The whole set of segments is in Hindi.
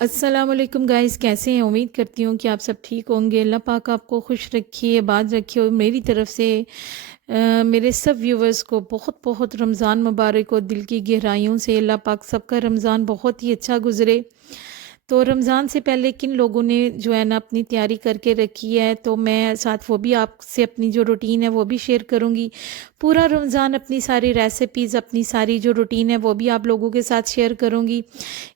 अस्सलाम वालेकुम गाइस, कैसे हैं? उम्मीद करती हूँ कि आप सब ठीक होंगे। अल्लाह पाक आपको खुश रखिए, आबाद रखिए। और मेरी तरफ से मेरे सब व्यूवर्स को बहुत बहुत रमज़ान मुबारक हो। दिल की गहराइयों से अल्लाह पाक सबका रमज़ान बहुत ही अच्छा गुज़रे। तो रमज़ान से पहले किन लोगों ने जो है ना अपनी तैयारी करके रखी है, तो मैं साथ वो भी आपसे अपनी जो रूटीन है वो भी शेयर करूँगी। पूरा रमज़ान अपनी सारी रेसिपीज़, अपनी सारी जो रूटीन है वो भी आप लोगों के साथ शेयर करूँगी।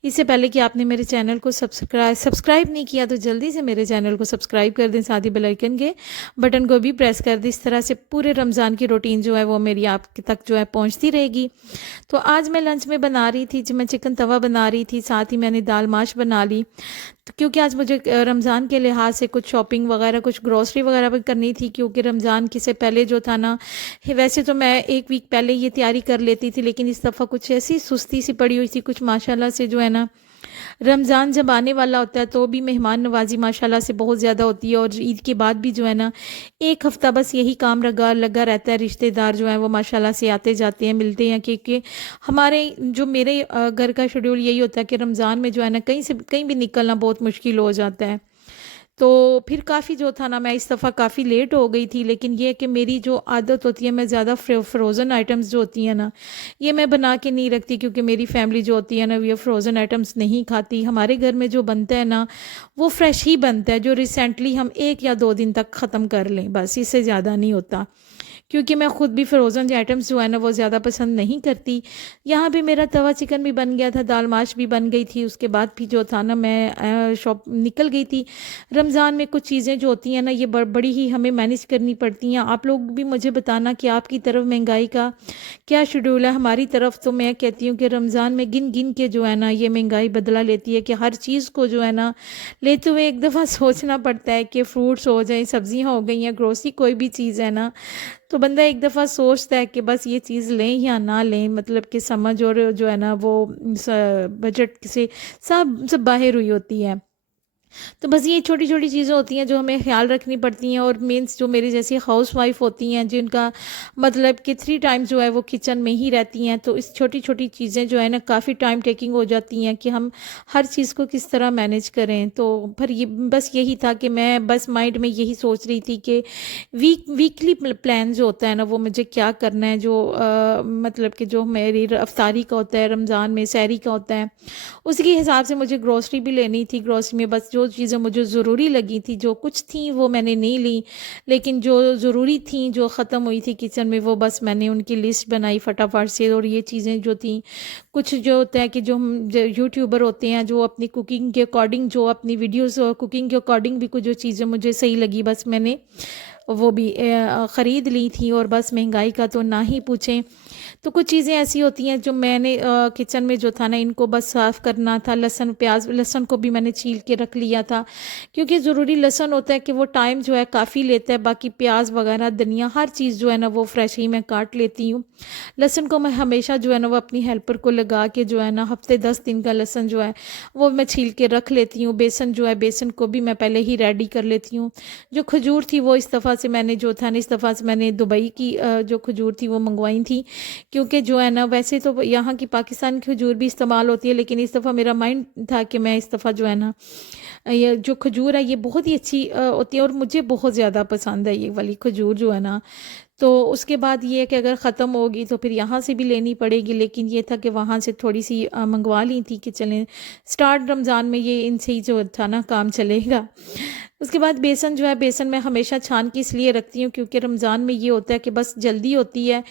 इससे पहले कि आपने मेरे चैनल को सब्सक्राइब नहीं किया तो जल्दी से मेरे चैनल को सब्सक्राइब कर दें, साथ ही बेल आइकन के बटन को भी प्रेस कर दें। इस तरह से पूरे रमज़ान की रूटीन जो है वो मेरी आप तक जो है पहुंचती रहेगी। तो आज मैं लंच में बना रही थी जी, मैं चिकन तवा बना रही थी, साथ ही मैंने दाल माश बना ली। तो क्योंकि आज मुझे रमज़ान के लिहाज से कुछ शॉपिंग वगैरह, कुछ ग्रॉसरी वगैरह भी करनी थी, क्योंकि रमज़ान के से पहले जो था ना, वैसे तो मैं एक वीक पहले ये तैयारी कर लेती थी, लेकिन इस दफ़ा कुछ ऐसी सुस्ती सी पड़ी हुई थी। कुछ माशाल्लाह से जो है ना, रमज़ान जब आने वाला होता है तो भी मेहमान नवाजी माशाल्लाह से बहुत ज़्यादा होती है, और ईद के बाद भी जो है ना, एक हफ़्ता बस यही काम लगा लगा रहता है। रिश्तेदार जो हैं वो माशाल्लाह से आते जाते हैं, मिलते हैं, क्योंकि हमारे जो मेरे घर का शेड्यूल यही होता है कि रमज़ान में जो है ना, कहीं से कहीं भी निकलना बहुत मुश्किल हो जाता है। तो फिर काफ़ी जो था ना, मैं इस दफ़ा काफ़ी लेट हो गई थी। लेकिन ये है कि मेरी जो आदत होती है, मैं ज़्यादा फ्रोज़न आइटम्स जो होती हैं ना, ये मैं बना के नहीं रखती, क्योंकि मेरी फैमिली जो होती है ना, ये फ्रोज़न आइटम्स नहीं खाती। हमारे घर में जो बनता है ना, वो फ्रेश ही बनता है, जो रिसेंटली हम 1 या 2 दिन तक ख़त्म कर लें, बस इससे ज़्यादा नहीं होता। क्योंकि मैं खुद भी फ्रोज़न आइटम्स जो है ना वो ज़्यादा पसंद नहीं करती। यहाँ पे मेरा तवा चिकन भी बन गया था, दाल माश भी बन गई थी। उसके बाद भी जो था ना, मैं शॉप निकल गई थी। रमज़ान में कुछ चीज़ें जो होती हैं ना, ये बड़ी ही हमें मैनेज करनी पड़ती हैं। आप लोग भी मुझे बताना कि आपकी तरफ महंगाई का क्या शेड्यूल है। हमारी तरफ तो मैं कहती हूँ कि रमज़ान में गिन गिन के जो है ना, ये महंगाई बदला लेती है, कि हर चीज़ को जो है ना लेते हुए एक दफ़ा सोचना पड़ता है कि फ्रूट्स हो जाए, सब्जियां हो गई हैं, ग्रोसरी कोई भी चीज़ है ना, तो बंदा एक दफ़ा सोचता है कि बस ये चीज़ लें या ना लें, मतलब कि समझ और जो है ना वो बजट से सब सब बाहर हुई होती है। तो बस ये छोटी छोटी चीज़ें होती हैं जो हमें ख्याल रखनी पड़ती हैं। और मीन्स जो मेरी जैसी हाउस वाइफ होती हैं, जिनका मतलब कि 3 टाइम्स जो है वो किचन में ही रहती हैं, तो इस छोटी छोटी चीज़ें जो है ना काफ़ी टाइम टेकिंग हो जाती हैं, कि हम हर चीज़ को किस तरह मैनेज करें। तो फिर ये बस यही था कि मैं बस माइंड में यही सोच रही थी कि वीकली प्लान जो होता है ना, वो मुझे क्या करना है। जो मतलब कि जो मेरी अफ्तारी का होता है, रमज़ान में सहरी का होता है, उसी हिसाब से मुझे ग्रोसरी भी लेनी थी। ग्रोसरी में बस जो चीज़ें मुझे ज़रूरी लगी थी, जो कुछ थी वो मैंने नहीं ली, लेकिन जो ज़रूरी थी, जो ख़त्म हुई थी किचन में, वो बस मैंने उनकी लिस्ट बनाई फटाफट से। और ये चीज़ें जो थी, कुछ जो होता है कि जो हम जो यूट्यूबर होते हैं, जो अपनी कुकिंग के अकॉर्डिंग जो अपनी वीडियोस कुकिंग के अकॉर्डिंग भी कुछ जो चीज़ें मुझे सही लगी, बस मैंने वो भी ख़रीद ली थी। और बस महंगाई का तो ना ही पूछें। तो कुछ चीज़ें ऐसी होती हैं जो मैंने किचन में जो था ना, इनको बस साफ़ करना था। लहसुन प्याज, लहसुन को भी मैंने छील के रख लिया था, क्योंकि ज़रूरी लहसुन होता है कि वो टाइम जो है काफ़ी लेता है। बाकी प्याज वगैरह, धनिया, हर चीज़ जो है ना वो फ्रेश ही मैं काट लेती हूँ। लहसुन को मैं हमेशा जो है ना वो अपनी हेल्पर को लगा के जो है ना, हफ्ते 10 दिन का लहसुन जो है वो मैं छील के रख लेती हूँ। बेसन जो है, बेसन को भी मैं पहले ही रेडी कर लेती हूँ। जो खजूर थी वो इस दफ़ा से मैंने जो था ना, इस दफ़ा से मैंने दुबई की जो खजूर थी वो मंगवाई थी। क्योंकि जो है ना, वैसे तो यहाँ की पाकिस्तान की खजूर भी इस्तेमाल होती है, लेकिन इस दफ़ा मेरा माइंड था कि मैं इस दफ़ा जो है ना, ये जो खजूर है ये बहुत ही अच्छी होती है, और मुझे बहुत ज़्यादा पसंद है ये वाली खजूर जो है ना। तो उसके बाद ये है कि अगर ख़त्म होगी तो फिर यहाँ से भी लेनी पड़ेगी, लेकिन ये था कि वहाँ से थोड़ी सी मंगवा ली थी, कि चलें स्टार्ट रमज़ान में ये इनसे ही जो था ना काम चलेगा। उसके बाद बेसन जो है, बेसन मैं हमेशा छान के इसलिए रखती हूँ, क्योंकि रमज़ान में ये होता है कि बस जल्दी होती है।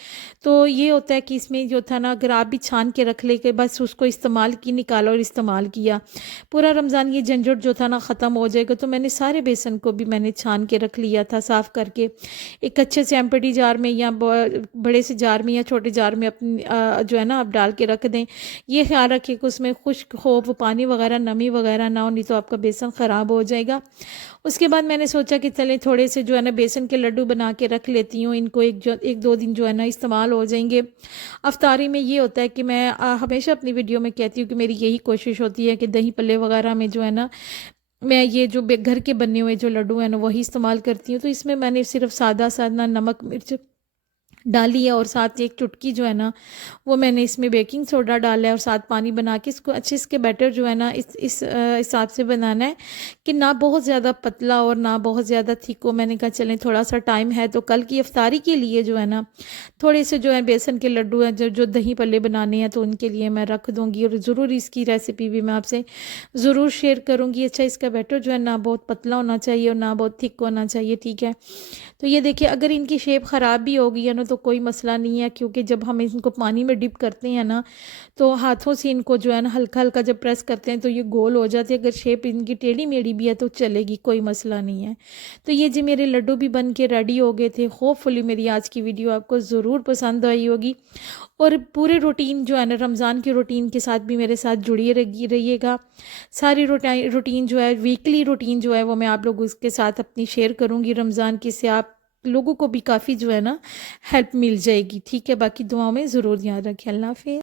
तो ये होता है कि इसमें जो था ना, अगर आप भी छान के रख ले के बस उसको इस्तेमाल की निकाला और इस्तेमाल किया, पूरा रमज़ान ये झंझट जो था ना ख़त्म हो जाएगा। तो मैंने सारे बेसन को भी मैंने छान के रख लिया था, साफ़ करके एक अच्छे से एम्पटी जार में, या बड़े से जार में, या छोटे जार में अपनी जो है ना आप डाल के रख दें। ये ख्याल रखिए कि उसमें खुश्क हो, वो पानी वगैरह, नमी वगैरह ना हो, नहीं तो आपका बेसन ख़राब हो जाएगा। उसके बाद मैंने सोचा कि चले थोड़े से जो है ना बेसन के लड्डू बना के रख लेती हूँ, इनको एक दो दिन जो है ना इस्तेमाल हो जाएंगे। अफ्तारी में ये होता है कि मैं हमेशा अपनी वीडियो में कहती हूँ कि मेरी यही कोशिश होती है कि दही पल्ले वगैरह में जो है ना, मैं ये जो घर के बने हुए जो लड्डू हैं ना वही इस्तेमाल करती हूँ। तो इसमें मैंने सिर्फ सादा सादा नमक मिर्च डाली है और साथ एक चुटकी जो है ना वो मैंने इसमें बेकिंग सोडा डाला है और साथ पानी बना के इसको अच्छे इसके बैटर जो है ना इस हिसाब से बनाना है कि ना बहुत ज़्यादा पतला और ना बहुत ज़्यादा थिक हो। मैंने कहा चलें थोड़ा सा टाइम है तो कल की इफ्तारी के लिए जो है ना थोड़े से जो है बेसन के लड्डू हैं जो जो दही पल्ले बनाने हैं तो उनके लिए मैं रख दूँगी और ज़रूर इसकी रेसिपी भी मैं आपसे ज़रूर शेयर करूँगी। अच्छा इसका बैटर जो है ना बहुत पतला होना चाहिए और ना बहुत थिक होना चाहिए, ठीक है। तो ये देखिए अगर इनकी शेप ख़राब भी होगी है ना तो कोई मसला नहीं है, क्योंकि जब हम इनको पानी में डिप करते हैं ना तो हाथों से इनको जो है ना हल्का हल्का जब प्रेस करते हैं तो ये गोल हो जाती है। अगर शेप इनकी टेढ़ी मेढ़ी भी है तो चलेगी, कोई मसला नहीं है। तो ये जी मेरे लड्डू भी बन के रेडी हो गए थे। होपफुली मेरी आज की वीडियो आपको ज़रूर पसंद आई होगी और पूरे रूटीन जो है ना रमज़ान की रूटीन के साथ भी मेरे साथ जुड़िए रहिएगा। सारी रूटीन जो है वीकली रूटीन जो है वो मैं आप लोगों के साथ अपनी शेयर करूँगी रमज़ान की, से आप लोगों को भी काफ़ी जो है ना हेल्प मिल जाएगी, ठीक है। बाकी दुआओं में ज़रूर याद रखें। अल्लाह हाफ़िज़।